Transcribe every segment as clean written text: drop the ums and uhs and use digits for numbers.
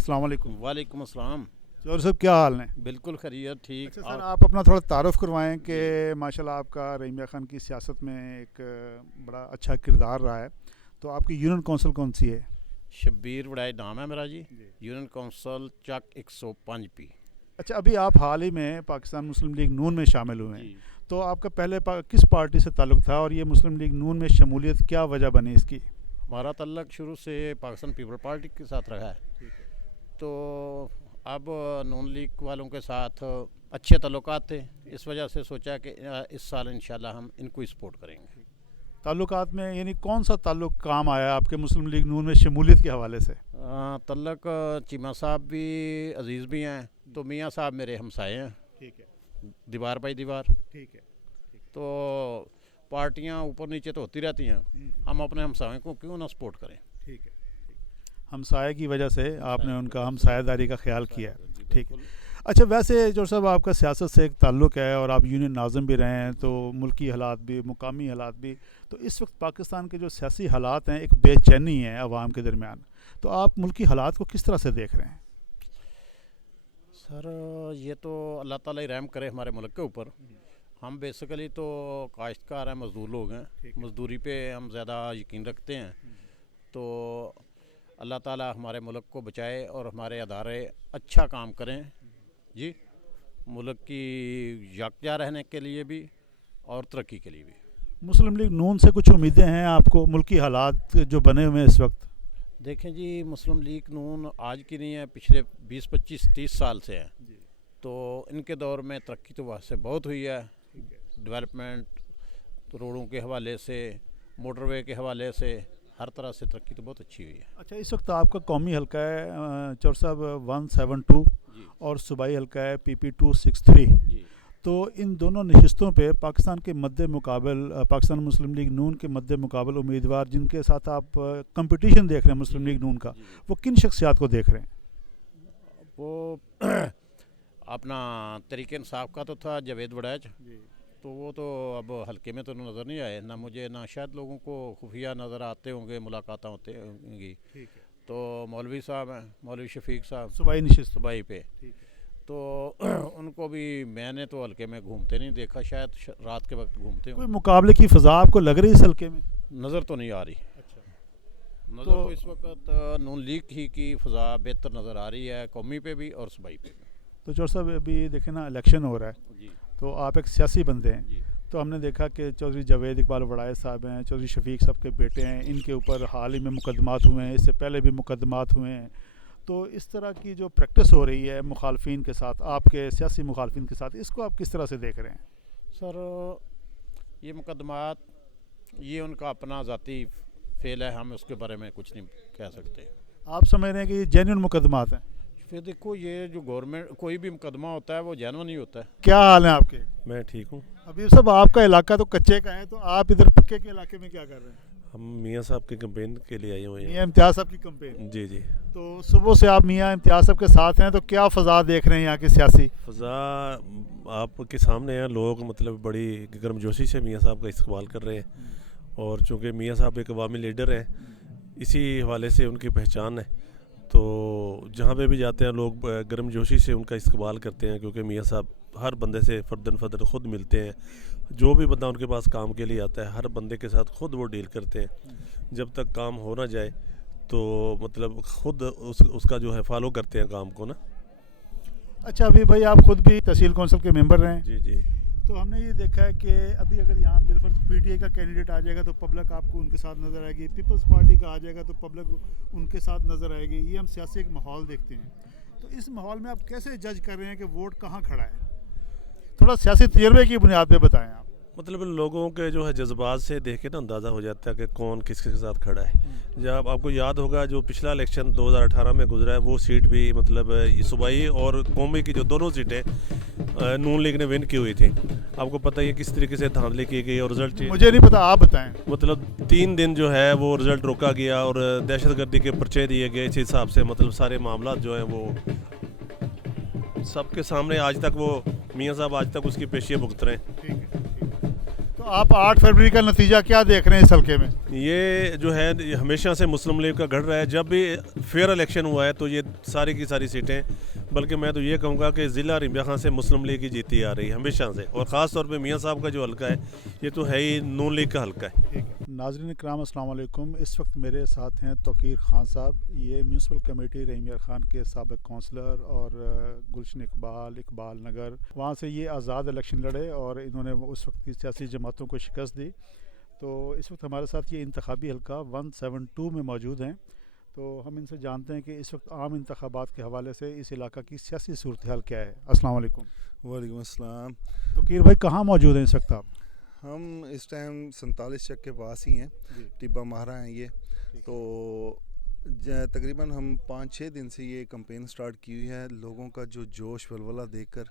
अस्सलाम वालेकुम। वालेकुम अस्सलाम। और सब क्या हाल है? बिल्कुल खैरियत ठीक। अच्छा सर, आप अपना थोड़ा तारुफ करवाएं कि जी। माशाल्लाह आपका रहीम मियां खान की सियासत में एक बड़ा अच्छा किरदार रहा है। तो आपकी यूनियन कौंसिल कौन सी है? शब्बीर वड़ाई नाम है मेरा जी। जी। यूनियन कौंसल चक 105 पी। अच्छा, अभी आप हाल ही में पाकिस्तान मुस्लिम लीग नून में शामिल हुए हैं। जी। तो आपका पहले किस पार्टी से ताल्लुक़ था और ये मुस्लिम लीग नून में शमूलियत क्या वजह बनी इसकी? हमारा तल्लक शुरू से पाकिस्तान पीपल पार्टी के साथ रहा है। ठीक है। तो अब नून लीग वालों के साथ अच्छे तल्लुकात थे, इस वजह से सोचा कि इस साल इंशाल्लाह हम इनको ही सपोर्ट करेंगे। ताल्लुकात में यानी कौन सा ताल्लुक़ काम आया आपके मुस्लिम लीग नून में शमूलियत के हवाले से? तल्लक चीमा साहब भी अजीज़ भी हैं, तो मियाँ साहब मेरे हमसाए हैं, ठीक है। दीवार बाई दीवार। ठीक है। तो पार्टियां ऊपर नीचे तो होती रहती हैं, हम अपने हमसाए को क्यों ना सपोर्ट करें। ठीक है। हमसाए की वजह से आपने उनका हमसायादारी का ख्याल किया है। ठीक है। अच्छा, वैसे जो साहब आपका सियासत से एक ताल्लुक़ है और आप यूनियन नाज़िम भी रहे हैं, तो मुल्की हालात भी, मुकामी हालात भी, तो इस वक्त पाकिस्तान के जो सियासी हालात हैं, एक बेचैनी है आवाम के दरमियान, तो आप मुल्की हालात को किस तरह से देख रहे हैं? सर ये तो अल्लाह ताला ही रहम करे हमारे मुल्क के ऊपर। हम बेसिकली तो काश्तकार हैं, मज़दूर लोग हैं, मज़दूरी पे हम ज़्यादा यकीन रखते हैं। तो अल्लाह ताला हमारे मुल्क को बचाए और हमारे अदारे अच्छा काम करें जी, मुल्क की यकजा रहने के लिए भी और तरक्की के लिए भी। मुस्लिम लीग नून से कुछ उम्मीदें हैं आपको मुल्की हालात जो बने हुए हैं इस वक्त? देखें जी, मुस्लिम लीग नून आज की नहीं है, पिछले 20, 25, 30 साल से है। तो इनके दौर में तरक्की तो वहाँ से बहुत हुई है, डेवलपमेंट रोडों के हवाले से, मोटरवे के हवाले से, हर तरह से तरक्की तो बहुत अच्छी हुई है। अच्छा, इस वक्त आपका कौमी हल्का है चौर साहब 172 और सूबाई हल्का है PP 263। जी। तो इन दोनों नशिस्तों पे पाकिस्तान के मद्दे मुकाबल पाकिस्तान मुस्लिम लीग नून के मद्दे मुकाबल उम्मीदवार जिनके साथ आप कंपटीशन देख रहे हैं मुस्लिम लीग नून का, वो किन शख्सियात को देख रहे हैं? वो अपना तरीके इंसाफ का तो था जावेद वड़ैच, तो वो तो अब हल्के में तो नज़र नहीं आए, ना मुझे ना शायद लोगों को खुफिया नज़र आते होंगे, मुलाकात होते होंगी। तो मौलवी साहब हैं, मौलवी शफीक साहब सूबाई नशिस्त। सूबाई पे, तो उनको भी मैंने तो हल्के में घूमते नहीं देखा, शायद रात के वक्त घूमते कोई हों। मुकाबले की फ़ज़ा आपको लग रही है इस हल्के में? नज़र तो नहीं आ रही। नज़र तो इस वक्त नून लीग ही की फ़ज़ा बेहतर नज़र आ रही है, कौमी पे भी और सूबाई पे भी। तो चौर साहब अभी देखें ना, इलेक्शन हो रहा है, जी। तो आप एक सियासी बंदे हैं। जी। तो हमने देखा कि चौधरी जावेद इकबाल वड़ाई साहब हैं, चौधरी शफीक साहब के बेटे हैं, इनके ऊपर हाल ही में मुकदमात हुए हैं, इससे पहले भी मुकदमात हुए हैं। तो इस तरह की जो प्रैक्टिस हो रही है मुखालफिन के साथ, आपके सियासी मुखालफिन के साथ, इसको आप किस तरह से देख रहे हैं? सर ये मुकदमात, ये उनका अपना ज़ाती फेल है, हम उसके बारे में कुछ नहीं कह सकते। आप समझ रहे हैं कि ये जेन्युइन मुकदमात हैं? फिर देखो, ये जो गवर्नमेंट कोई भी मुकदमा होता है वो जेन्युइन नहीं होता है। क्या हाल है आपके? मैं ठीक हूँ। अभी सब आपका इलाका तो कच्चे का है, तो आप इधर पक्के के इलाके में क्या कर रहे हैं? हम मियाँ साहब के कैंपेन के लिए आए हुए मियाँ हैं। इम्तियाज़ साहब की कंपेन। जी जी। तो सुबह से आप मियाँ इम्तियाज़ साहब के साथ हैं, तो क्या फ़ज़ा देख रहे हैं यहाँ की सियासी? फ़ज़ा आपके सामने है, लोग मतलब बड़ी गर्मजोशी से मियाँ साहब का इस्तेमाल कर रहे हैं, और चूँकि मियाँ साहब एक अवामी लीडर हैं, इसी हवाले से उनकी पहचान है। तो जहाँ पे भी जाते हैं लोग गर्मजोशी से उनका इस्तेमाल करते हैं, क्योंकि मियाँ साहब हर बंदे से फ़र्दन फ़र्दन ख़ुद मिलते हैं। जो भी बंदा उनके पास काम के लिए आता है, हर बंदे के साथ ख़ुद वो डील करते हैं। जब तक काम हो ना जाए तो मतलब ख़ुद उसका जो है फॉलो करते हैं काम को ना। अच्छा, अभी भाई आप ख़ुद भी तहसील कौंसिल के मेंबर रहे हैं। जी जी। तो हमने ये देखा है कि अभी अगर यहाँ बिलफर्ज PTI का कैंडिडेट आ जाएगा तो पब्लिक आपको उनके साथ नज़र आएगी, पीपल्स पार्टी का आ जाएगा तो पब्लिक उनके साथ नज़र आएगी। ये हम सियासी एक माहौल देखते हैं। तो इस माहौल में आप कैसे जज कर रहे हैं कि वोट कहाँ खड़ा है? थोड़ा सियासी तजर्बे की बुनियाद पे बताएं आप। मतलब लोगों के जो है जज्बात से देख के ना अंदाज़ा हो जाता है कि कौन किसके साथ खड़ा है। जब आपको याद होगा जो पिछला इलेक्शन 2018 में गुजरा है, वो सीट भी मतलब सूबाई और कौमी की जो दोनों सीटें नून लीग ने विन की हुई थी। आपको पता ही है किस तरीके से धांधली की गई और रिजल्ट मुझे नहीं पता, आप बताएं। मतलब 3 दिन जो है वो रिज़ल्ट रोका गया और दहशतगर्दी के पर्चे दिए गए। इस हिसाब से मतलब सारे मामला जो हैं वो सबके सामने आज तक वो मियाँ साहब आज तक उसकी पेशियाँ भुगत रहे हैं। ठीक है। तो आप 8 फरवरी का नतीजा क्या देख रहे हैं इस हल्के में? ये जो है हमेशा से मुस्लिम लीग का गढ़ रहा है। जब भी फेयर इलेक्शन हुआ है तो ये ساری کی ساری سیٹیں، بلکہ میں تو یہ کہوں گا کہ ضلع رحیمیہ خان سے مسلم لیگ ہی جیتی آ رہی ہے ہمیشہ سے، اور خاص طور پہ میاں صاحب کا جو حلقہ ہے یہ تو ہے ہی نون لیگ کا حلقہ ہے۔ ناظرین کرام السلام علیکم، اس وقت میرے ساتھ ہیں توقیر خان صاحب، یہ میونسپل کمیٹی رحیمیہ خان کے سابق کونسلر اور گلشن اقبال نگر، وہاں سے یہ آزاد الیکشن لڑے اور انہوں نے اس وقت کی سیاسی جماعتوں کو شکست دی۔ تو اس وقت ہمارے ساتھ یہ انتخابی حلقہ 172 میں موجود ہیں، تو ہم ان سے جانتے ہیں کہ اس وقت عام انتخابات کے حوالے سے اس علاقہ کی سیاسی صورتحال کیا ہے۔ السلام علیکم۔ وعلیکم السلام۔ توقیر بھائی کہاں موجود ہیں اس وقت آپ؟ ہم اس ٹائم 47 چک کے پاس ہی ہیں، ٹبا ماہرہ ہیں یہ، تو تقریباً ہم 5-6 دن سے یہ کمپین سٹارٹ کی ہوئی ہے۔ لوگوں کا جو جوش ولولہ دیکھ کر،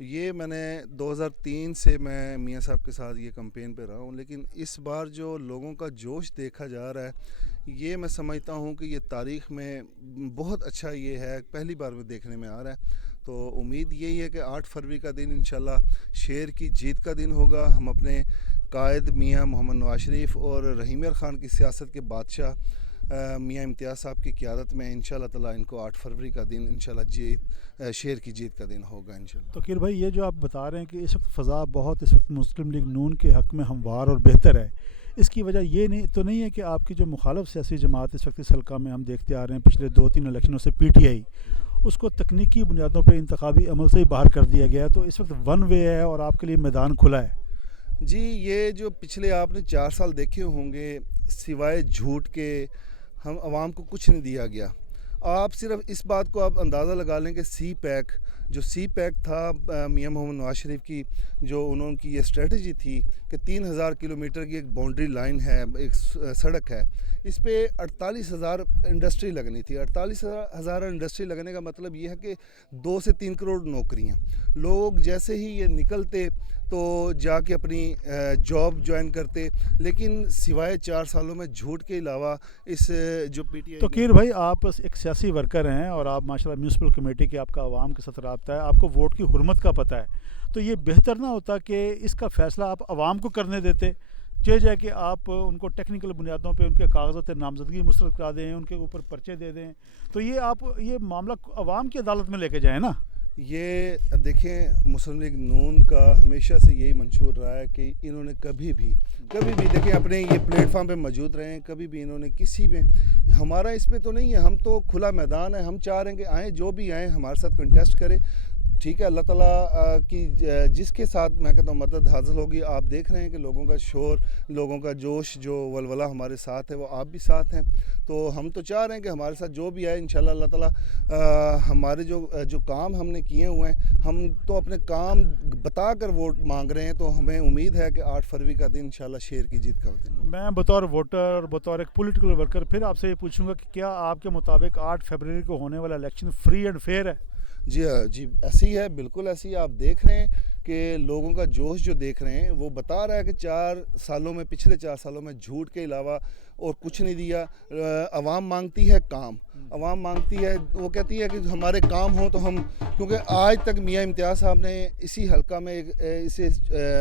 یہ میں نے 2003 سے میں میاں صاحب کے ساتھ یہ کمپین پہ رہا ہوں، لیکن اس بار جو لوگوں کا جوش دیکھا جا رہا ہے یہ میں سمجھتا ہوں کہ یہ تاریخ میں بہت اچھا یہ ہے، پہلی بار میں دیکھنے میں آ رہا ہے۔ تو امید یہی ہے کہ 8 فروری کا دن انشاءاللہ شیر کی جیت کا دن ہوگا۔ ہم اپنے قائد میاں محمد نواز شریف اور رحیمیہ خان کی سیاست کے بادشاہ میاں امتیاز صاحب کی قیادت میں انشاءاللہ تعالیٰ ان کو 8 فروری کا دن انشاءاللہ شیر کی جیت کا دن ہوگا انشاءاللہ۔ توقیر بھائی یہ جو آپ بتا رہے ہیں کہ اس وقت فضا بہت اس وقت مسلم لیگ نون کے حق میں ہموار اور بہتر ہے، اس کی وجہ یہ نہیں ہے کہ آپ کی جو مخالف سیاسی جماعت اس وقت اس حلقہ میں ہم دیکھتے آ رہے ہیں پچھلے 2-3 الیکشنوں سے PTI، اس کو تکنیکی بنیادوں پہ انتخابی عمل سے ہی باہر کر دیا گیا ہے، تو اس وقت ون وے ہے اور آپ کے لیے میدان کھلا ہے؟ جی، یہ جو پچھلے آپ نے 4 سال دیکھے ہوں گے، سوائے جھوٹ کے ہم عوام کو کچھ نہیں دیا گیا۔ آپ صرف اس بات کو آپ اندازہ لگا لیں کہ سی پیک تھا میاں محمد نواز شریف کی، جو انہوں کی یہ اسٹریٹجی تھی کہ 3000 کلومیٹر کی ایک باؤنڈری لائن ہے، ایک سڑک ہے، اس پہ 48,000 انڈسٹری لگنی تھی۔ 48,000 انڈسٹری لگنے کا مطلب یہ ہے کہ 2 سے 3 کروڑ نوکریاں۔ لوگ جیسے ہی یہ نکلتے تو جا کے اپنی جاب جوائن کرتے، لیکن سوائے 4 سالوں میں جھوٹ کے علاوہ اس جو PTI توقیر بھائی آپ ایک سیاسی ورکر ہیں اور آپ ماشاءاللہ میونسپل کمیٹی کے، آپ کا عوام کے ساتھ رابطہ ہے، آپ کو ووٹ کی حرمت کا پتہ ہے، تو یہ بہتر نہ ہوتا کہ اس کا فیصلہ آپ عوام کو کرنے دیتے، جائے کہ آپ ان کو ٹیکنیکل بنیادوں پہ ان کے کاغذات نامزدگی مسترد کرا دیں، ان کے اوپر پرچے دے دیں، تو یہ آپ یہ معاملہ عوام کی عدالت میں لے کے جائیں نا؟ یہ دیکھیں، مسلم لیگ نون کا ہمیشہ سے یہی منشور رہا ہے کہ انہوں نے کبھی بھی دیکھیں اپنے یہ پلیٹ فارم پہ موجود رہے ہیں، کبھی بھی انہوں نے کسی میں، ہمارا اس پہ تو نہیں ہے، ہم تو کھلا میدان ہے، ہم چاہ رہے ہیں کہ آئیں، جو بھی آئیں ہمارے ساتھ کنٹیسٹ کرے، ٹھیک ہے، اللہ تعالیٰ کی جس کے ساتھ میں کہتا ہوں مدد حاصل ہوگی۔ آپ دیکھ رہے ہیں کہ لوگوں کا شور، لوگوں کا جوش، جو ولولہ ہمارے ساتھ ہے، وہ آپ بھی ساتھ ہیں، تو ہم تو چاہ رہے ہیں کہ ہمارے ساتھ جو بھی آئے انشاءاللہ اللہ تعالیٰ ہمارے جو کام ہم نے کیے ہوئے ہیں، ہم تو اپنے کام بتا کر ووٹ مانگ رہے ہیں، تو ہمیں امید ہے کہ 8 فروری کا دن انشاءاللہ شیر کی جیت کا دن ہوگا۔ میں بطور ووٹر، بطور ایک پولیٹیکل ورکر پھر آپ سے یہ پوچھوں گا کہ کیا آپ کے مطابق 8 فروری کو ہونے والا الیکشن فری اینڈ فیئر ہے؟ جی ہاں، جی ایسی ہے، بالکل ایسی ہے۔ آپ دیکھ رہے ہیں کہ لوگوں کا جوش جو دیکھ رہے ہیں، وہ بتا رہا ہے کہ پچھلے 4 سالوں میں جھوٹ کے علاوہ اور کچھ نہیں دیا۔ عوام مانگتی ہے کام، عوام مانگتی ہے، وہ کہتی ہے کہ ہمارے کام ہوں تو ہم، کیونکہ آج تک میاں امتیاز صاحب نے اسی حلقہ میں اسے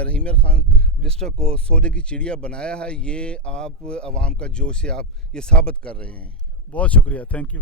رحیمیہ خان ڈسٹرکٹ کو سونے کی چڑیا بنایا ہے، یہ آپ عوام کا جوش سے آپ یہ ثابت کر رہے ہیں۔ بہت شکریہ، تھینک یو۔